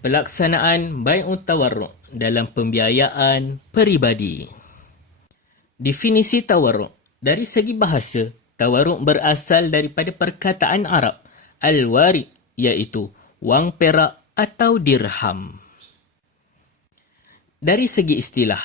Pelaksanaan bai'ut tawarruk dalam pembiayaan peribadi. Definisi tawarruk. Dari segi bahasa, tawarruk berasal daripada perkataan Arab al-warid, iaitu wang perak atau dirham. Dari segi istilah,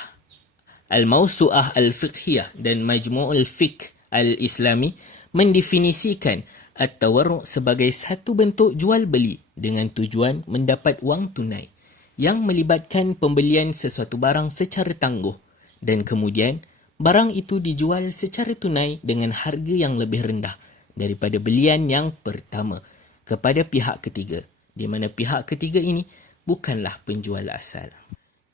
Al-Mawsu'ah Al-Fiqhiyah dan Majmu'ul Fiqh Al-Islami mendefinisikan at-tawarruk sebagai satu bentuk jual beli dengan tujuan mendapat wang tunai yang melibatkan pembelian sesuatu barang secara tangguh dan kemudian barang itu dijual secara tunai dengan harga yang lebih rendah daripada belian yang pertama kepada pihak ketiga, di mana pihak ketiga ini bukanlah penjual asal.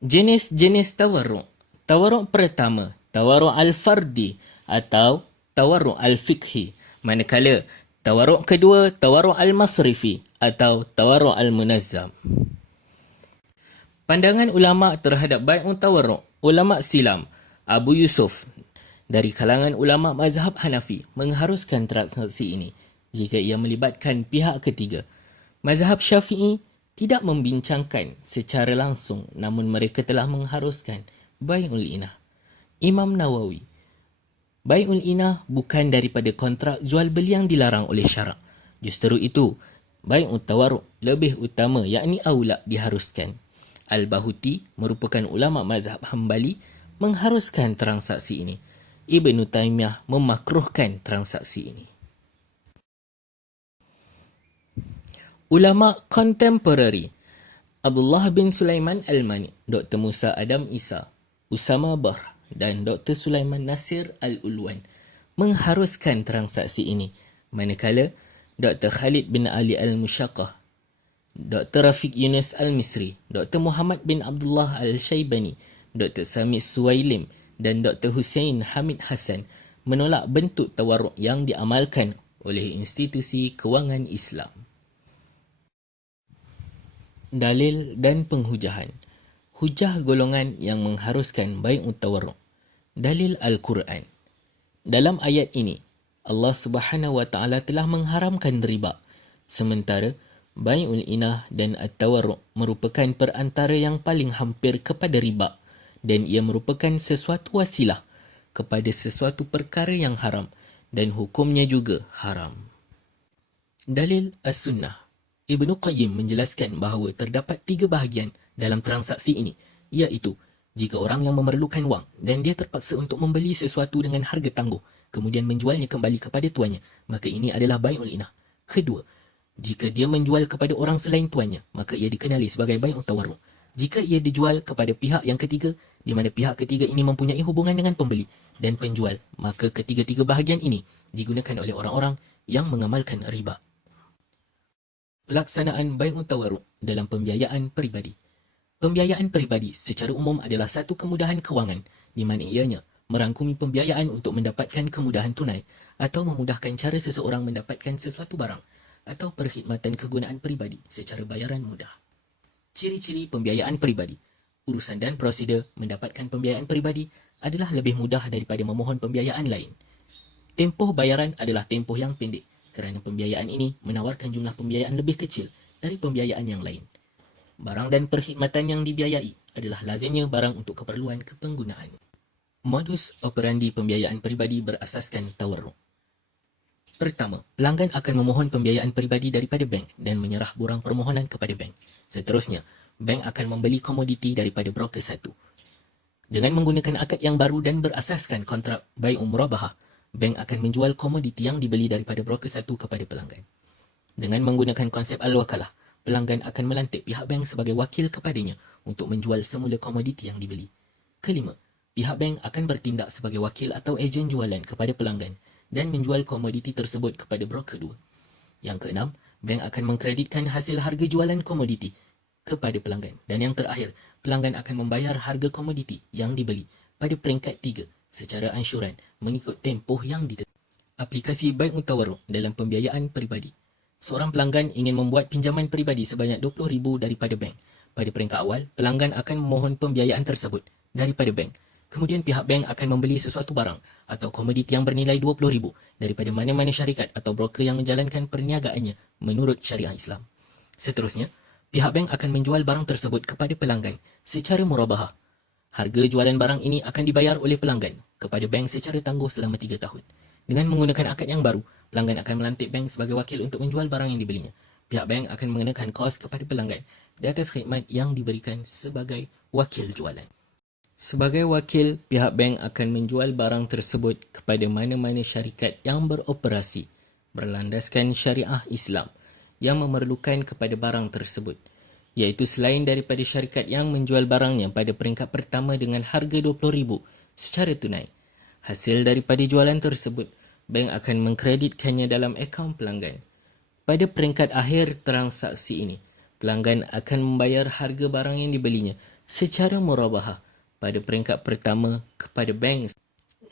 Jenis-jenis tawarruk. Tawarruk pertama, tawarruk al-fardi atau tawarruk al-fiqhi. Manakala tawarruk kedua, tawarruk al-masrifi atau tawarruk al-munazzam. Pandangan ulama terhadap bai'ut tawarruk. Ulama silam Abu Yusuf dari kalangan ulama mazhab Hanafi mengharuskan transaksi ini jika ia melibatkan pihak ketiga. Mazhab Syafi'i tidak membincangkan secara langsung, namun mereka telah mengharuskan bai'ul inah. Imam Nawawi, bai'ul inah bukan daripada kontrak jual beli yang dilarang oleh syarak. Justru itu, bai'ut tawarruk lebih utama, yakni aula, diharuskan. Al-Bahuti merupakan ulama mazhab Hambali mengharuskan transaksi ini. Ibn Taymiyah memakruhkan transaksi ini. Ulama kontemporari Abdullah bin Sulaiman Al-Mani, Dr. Musa Adam Isa, Usama Bahr dan Dr. Sulaiman Nasir Al-Ulwan mengharuskan transaksi ini, manakala Dr. Khalid bin Ali Al-Mushaqah, Dr. Rafiq Yunus Al-Misri, Dr. Muhammad bin Abdullah Al-Shaybani, Dr. Sami Suwailim dan Dr. Hussein Hamid Hassan menolak bentuk tawarruk yang diamalkan oleh institusi kewangan Islam. Dalil dan penghujahan. Hujah golongan yang mengharuskan bai'ut tawarruk. Dalil Al-Quran. Dalam ayat ini, Allah Subhanahu wa taala telah mengharamkan riba, sementara bai'ul inah dan at-tawarruk merupakan perantara yang paling hampir kepada riba dan ia merupakan sesuatu wasilah kepada sesuatu perkara yang haram dan hukumnya juga haram. Dalil As-Sunnah. Ibnu Qayyim menjelaskan bahawa terdapat 3 bahagian dalam transaksi ini, iaitu jika orang yang memerlukan wang dan dia terpaksa untuk membeli sesuatu dengan harga tangguh kemudian menjualnya kembali kepada tuannya, maka ini adalah bai'ul inah. Kedua, jika dia menjual kepada orang selain tuannya, maka ia dikenali sebagai bai'ut tawarruk. Jika ia dijual kepada pihak yang ketiga, di mana pihak ketiga ini mempunyai hubungan dengan pembeli dan penjual, maka ketiga-tiga bahagian ini digunakan oleh orang-orang yang mengamalkan riba. Pelaksanaan bai'ut tawarruk dalam pembiayaan peribadi. Pembiayaan peribadi secara umum adalah satu kemudahan kewangan di mana ianya merangkumi pembiayaan untuk mendapatkan kemudahan tunai atau memudahkan cara seseorang mendapatkan sesuatu barang atau perkhidmatan kegunaan peribadi secara bayaran mudah. Ciri-ciri pembiayaan peribadi. Urusan dan prosedur mendapatkan pembiayaan peribadi adalah lebih mudah daripada memohon pembiayaan lain. Tempoh bayaran adalah tempoh yang pendek kerana pembiayaan ini menawarkan jumlah pembiayaan lebih kecil dari pembiayaan yang lain. Barang dan perkhidmatan yang dibiayai adalah lazimnya barang untuk keperluan kepenggunaan. Modus operandi pembiayaan peribadi berasaskan tawarruk. Pertama, pelanggan akan memohon pembiayaan peribadi daripada bank dan menyerah borang permohonan kepada bank. Seterusnya, bank akan membeli komoditi daripada broker satu. Dengan menggunakan akad yang baru dan berasaskan kontrak bai'u murabahah, bank akan menjual komoditi yang dibeli daripada broker satu kepada pelanggan. Dengan menggunakan konsep al-wakalah, pelanggan akan melantik pihak bank sebagai wakil kepadanya untuk menjual semula komoditi yang dibeli. Kelima, pihak bank akan bertindak sebagai wakil atau ejen jualan kepada pelanggan dan menjual komoditi tersebut kepada broker dua. Yang keenam, bank akan mengkreditkan hasil harga jualan komoditi kepada pelanggan. Dan yang terakhir, pelanggan akan membayar harga komoditi yang dibeli pada peringkat 3 secara ansyuran mengikut tempoh yang ditentukan. Aplikasi bai'ut tawarruk dalam pembiayaan peribadi. Seorang pelanggan ingin membuat pinjaman peribadi sebanyak RM20,000 daripada bank. Pada peringkat awal, pelanggan akan memohon pembiayaan tersebut daripada bank. Kemudian pihak bank akan membeli sesuatu barang atau komoditi yang bernilai RM20,000 daripada mana-mana syarikat atau broker yang menjalankan perniagaannya menurut syariah Islam. Seterusnya, pihak bank akan menjual barang tersebut kepada pelanggan secara murabahah. Harga jualan barang ini akan dibayar oleh pelanggan kepada bank secara tangguh selama 3 tahun. Dengan menggunakan akad yang baru, pelanggan akan melantik bank sebagai wakil untuk menjual barang yang dibelinya. Pihak bank akan mengenakan kos kepada pelanggan di atas khidmat yang diberikan sebagai wakil jualan. Sebagai wakil, pihak bank akan menjual barang tersebut kepada mana-mana syarikat yang beroperasi berlandaskan syariah Islam yang memerlukan kepada barang tersebut, iaitu selain daripada syarikat yang menjual barangnya pada peringkat pertama dengan harga RM20,000 secara tunai. Hasil daripada jualan tersebut, bank akan mengkreditkannya dalam akaun pelanggan. Pada peringkat akhir transaksi ini, pelanggan akan membayar harga barang yang dibelinya secara murabahah pada peringkat pertama kepada bank.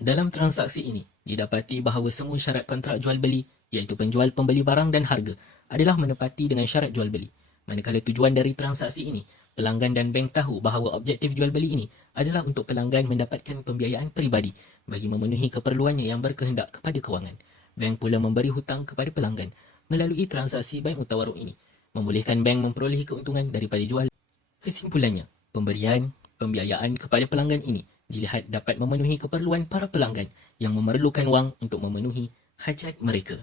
Dalam transaksi ini, didapati bahawa semua syarat kontrak jual beli, iaitu penjual pembeli barang dan harga, adalah menepati dengan syarat jual beli. Manakala tujuan dari transaksi ini, pelanggan dan bank tahu bahawa objektif jual beli ini adalah untuk pelanggan mendapatkan pembiayaan peribadi bagi memenuhi keperluannya yang berkehendak kepada kewangan. Bank pula memberi hutang kepada pelanggan melalui transaksi bank utawaruk ini, membolehkan bank memperolehi keuntungan daripada jual. Kesimpulannya, pemberian pembiayaan kepada pelanggan ini dilihat dapat memenuhi keperluan para pelanggan yang memerlukan wang untuk memenuhi hajat mereka.